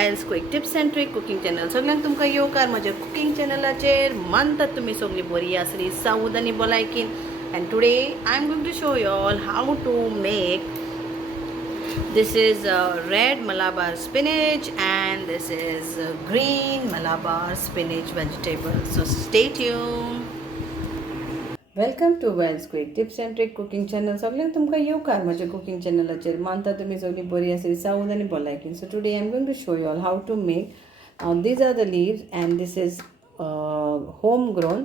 Wales quick tips and trick cooking channel. सगळ्यांक तुमकां येवकार म्हज्या कुकिंग चॅनलाचेर. मानतात तुमी सगळीं बरी आसली, सावध आनी भलायकीन. And today I'm going to show you all how to make this is red Malabar spinach and this is green Malabar spinach vegetable. So stay tuned. Welcome to वेल्स quick tips and trick cooking channel. सगळ्यांक तुमकां येवकार म्हज्या cooking चॅनलाचेर. मानता तुमी सगळीं बरी आसली, सावध आनी भलायकीन. So today I am going to show you all how to make these are the leaves and this is home grown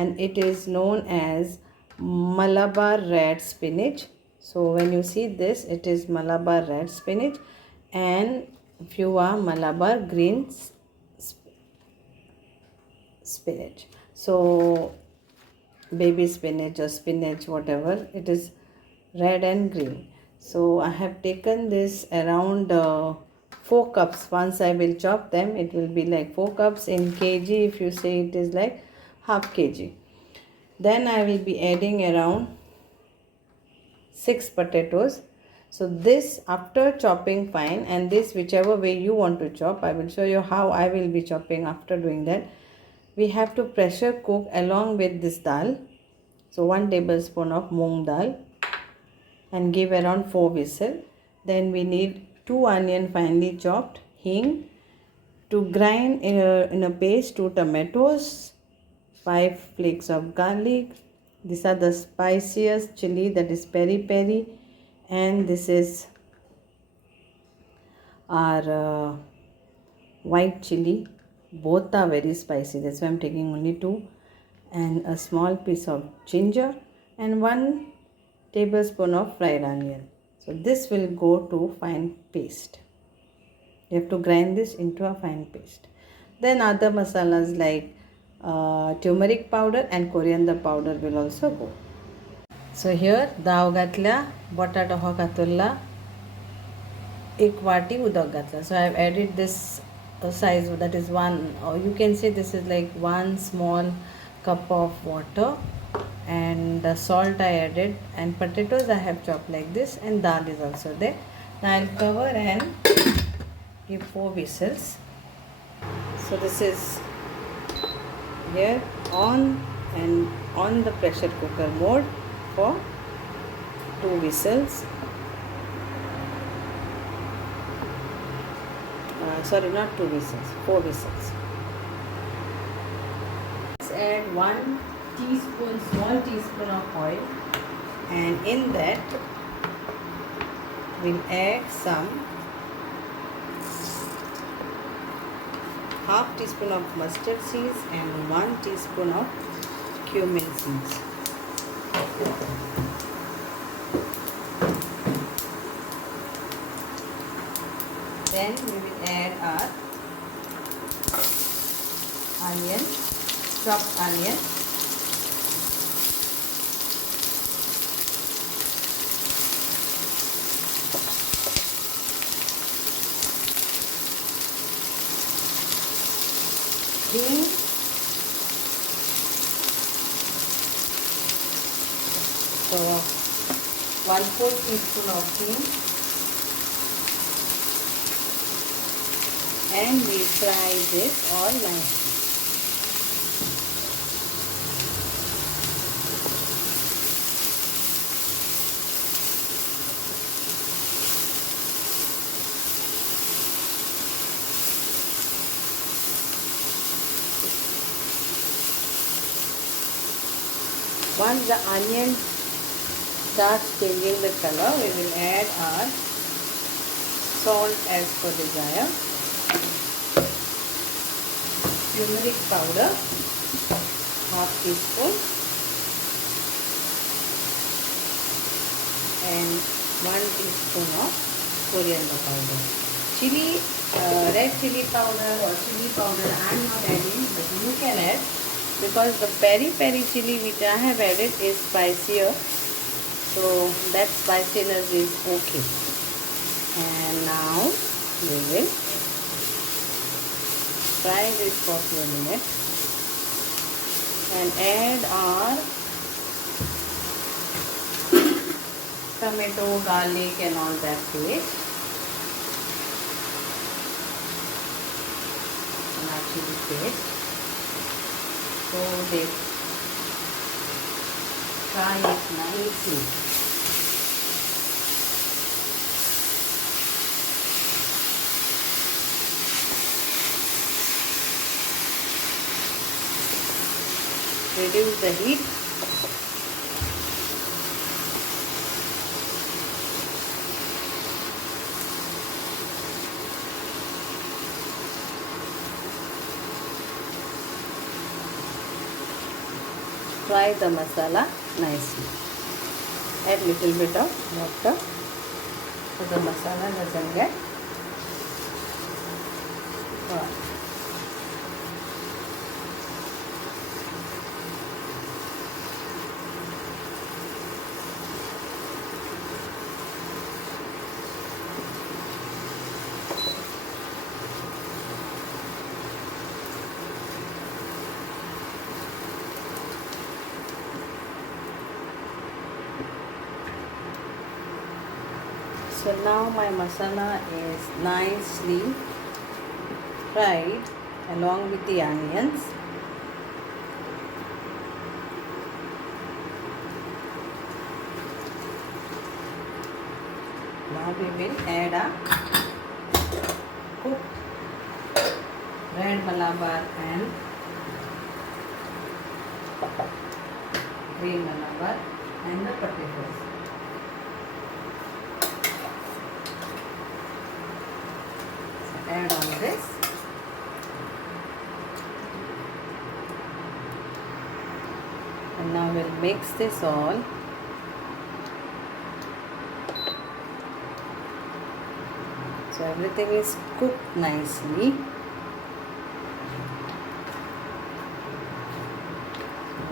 and it is known as Malabar red spinach. So when you see this, it is Malabar red spinach and few are Malabar green spinach. So baby spinach or spinach, whatever, it is red and green. So I have taken this around 4 cups. Once I will chop them, it will be like 4 cups in kg. If you say, it is like half kg. Then I will be adding around 6 potatoes. So this after chopping fine, and this whichever way you want to chop, I will show you how I will be chopping after doing that. We have to pressure cook along with this dal. So 1 tablespoon of moong dal and give around 4 whistles. Then we need 2 onion finely chopped, hing, to grind in a paste, 2 tomatoes, 5 flakes of garlic. These are the spiciest chili, that is peri peri, and this is our white chili. Both are very spicy, that's why I'm taking only 2. And a small piece of ginger and 1 tablespoon of fried onion. So this will go to fine paste. You have to grind this into a fine paste. Then other masalas like turmeric powder and coriander powder will also go. So here दाव घातल्या, बटाटो हो घातला, 1 वाटी उदक घातला. So I have added this size, that is 1, or you can say this is like 1 small cup of water, and the salt I added, and potatoes I have chopped like this, and dal is also there. Now I'll cover and give 4 whistles. So this is here on and on the pressure cooker mode for 2 whistles. Sorry, not 2 whistles, 4 whistles. Let's add 1 teaspoon, small teaspoon of oil, and in that we'll add some half teaspoon of mustard seeds and 1 teaspoon of cumin seeds. Then we will add our onion, chopped onion. Hing, so 1/4 teaspoon of hing, and we fry this all nicely. Once the onion starts changing the color, we will add our salt as per desire, turmeric powder, half teaspoon, and 1 teaspoon of coriander powder. Chili, red chili powder or chili powder I am not adding, but you can add, because the peri peri chili which I have added is spicier, so that spiciness is okay. And now we will fry this for a few minutes and add our tomato, garlic and all that to it. chili paste. So they fry it nicely. Reduce the heat. Fry the masala nicely. Add little bit of water so the masala doesn't get burnt. So now my masala is nicely fried along with the onions. Now we will add a cooked red Malabar and green Malabar and the potatoes. Add on this. And now we'll mix this all. So everything is cooked nicely.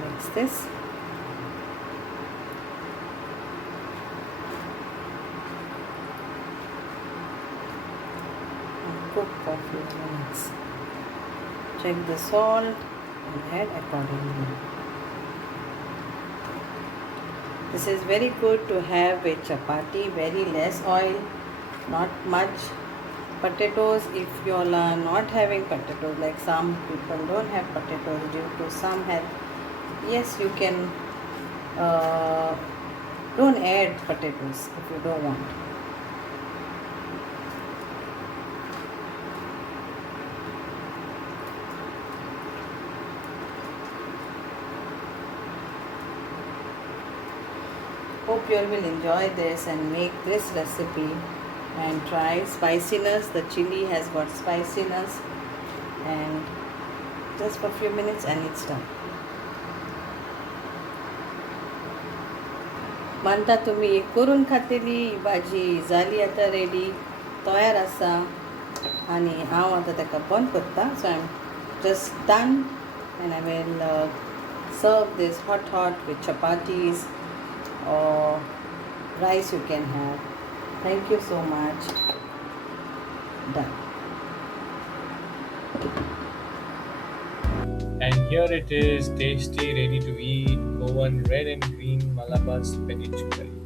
Mix this. Cook for few minutes. Check the salt and add accordingly. This is very good to have with chapati, very less oil, not much. Potatoes, if you all are not having potatoes, like some people don't have potatoes due to some health, yes, you can don't add potatoes if you don't want. Hope you all will enjoy this and make this recipe and try spiciness. The chili has got spiciness, and just for a few minutes and it's done. मानता तुम्ही करून खातेली भाजी झाली आता ready तयार आसा आणि हांव आतां ताका बंद करता. So I'm just done and I will serve this hot with chapatis or rice you can have. Thank you so much. Done. And here it is, tasty, ready to eat, Goan red and green Malabar spinach curry.